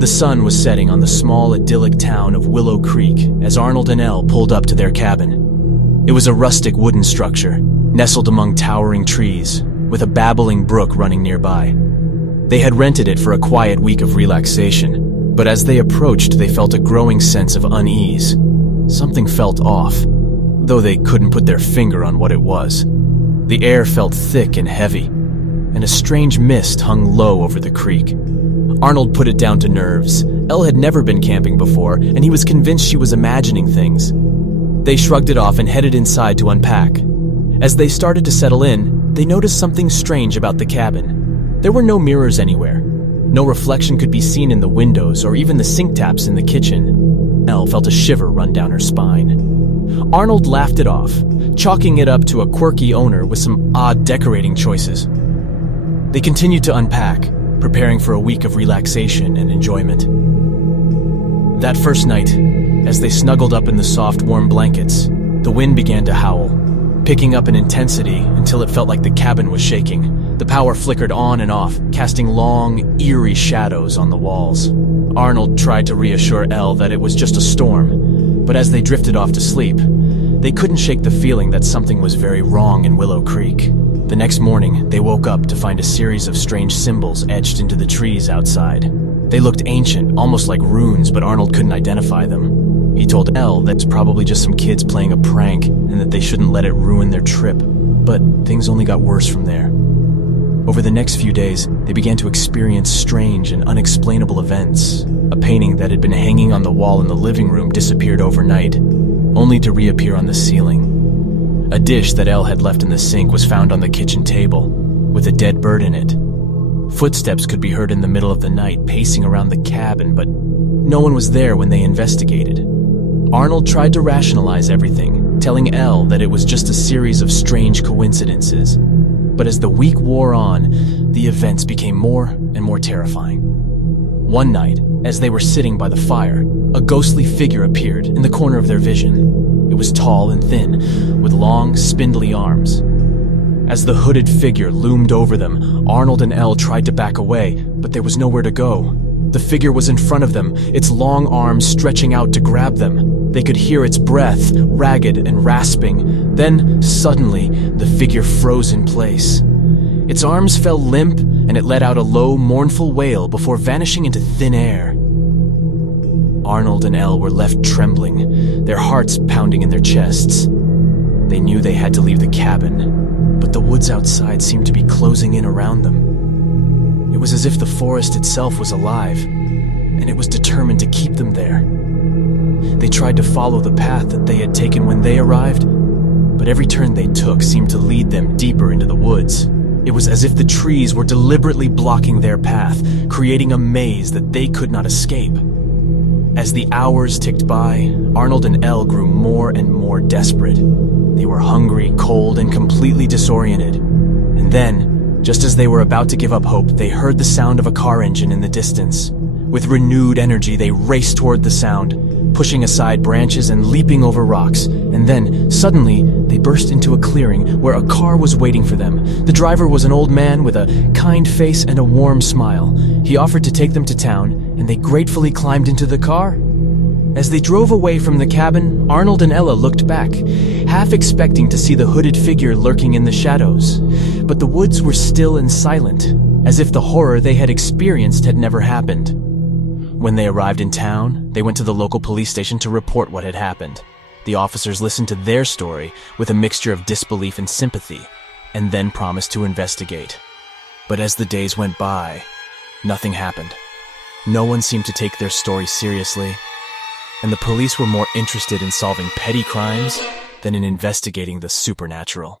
The sun was setting on the small, idyllic town of Willow Creek as Arnold and Elle pulled up to their cabin. It was a rustic wooden structure, nestled among towering trees, with a babbling brook running nearby. They had rented it for a quiet week of relaxation, but as they approached, they felt a growing sense of unease. Something felt off, though they couldn't put their finger on what it was. The air felt thick and heavy, and a strange mist hung low over the creek. Arnold put it down to nerves. Elle had never been camping before, and he was convinced she was imagining things. They shrugged it off and headed inside to unpack. As they started to settle in, they noticed something strange about the cabin. There were no mirrors anywhere. No reflection could be seen in the windows or even the sink taps in the kitchen. Elle felt a shiver run down her spine. Arnold laughed it off, chalking it up to a quirky owner with some odd decorating choices. They continued to unpack, preparing for a week of relaxation and enjoyment. That first night, as they snuggled up in the soft, warm blankets, the wind began to howl, picking up in intensity until it felt like the cabin was shaking. The power flickered on and off, casting long, eerie shadows on the walls. Arnold tried to reassure Elle that it was just a storm, but as they drifted off to sleep, they couldn't shake the feeling that something was very wrong in Willow Creek. The next morning, they woke up to find a series of strange symbols etched into the trees outside. They looked ancient, almost like runes, but Arnold couldn't identify them. He told Elle that it's probably just some kids playing a prank and that they shouldn't let it ruin their trip, but things only got worse from there. Over the next few days, they began to experience strange and unexplainable events. A painting that had been hanging on the wall in the living room disappeared overnight, only to reappear on the ceiling. A dish that Elle had left in the sink was found on the kitchen table, with a dead bird in it. Footsteps could be heard in the middle of the night pacing around the cabin, but no one was there when they investigated. Arnold tried to rationalize everything, telling Elle that it was just a series of strange coincidences. But as the week wore on, the events became more and more terrifying. One night, as they were sitting by the fire, a ghostly figure appeared in the corner of their vision. It was tall and thin, with long, spindly arms. As the hooded figure loomed over them, Arnold and Elle tried to back away, but there was nowhere to go. The figure was in front of them, its long arms stretching out to grab them. They could hear its breath, ragged and rasping. Then, suddenly, the figure froze in place. Its arms fell limp, and it let out a low, mournful wail before vanishing into thin air. Arnold and Elle were left trembling, their hearts pounding in their chests. They knew they had to leave the cabin, but the woods outside seemed to be closing in around them. It was as if the forest itself was alive, and it was determined to keep them there. They tried to follow the path that they had taken when they arrived, but every turn they took seemed to lead them deeper into the woods. It was as if the trees were deliberately blocking their path, creating a maze that they could not escape. As the hours ticked by, Arnold and Elle grew more and more desperate. They were hungry, cold, and completely disoriented. And then, just as they were about to give up hope, they heard the sound of a car engine in the distance. With renewed energy, they raced toward the sound, pushing aside branches and leaping over rocks. And then, suddenly, they burst into a clearing where a car was waiting for them. The driver was an old man with a kind face and a warm smile. He offered to take them to town, and they gratefully climbed into the car. As they drove away from the cabin, Arnold and Ella looked back, half expecting to see the hooded figure lurking in the shadows. But the woods were still and silent, as if the horror they had experienced had never happened. When they arrived in town, they went to the local police station to report what had happened. The officers listened to their story with a mixture of disbelief and sympathy, and then promised to investigate. But as the days went by, nothing happened. No one seemed to take their story seriously, and the police were more interested in solving petty crimes than in investigating the supernatural.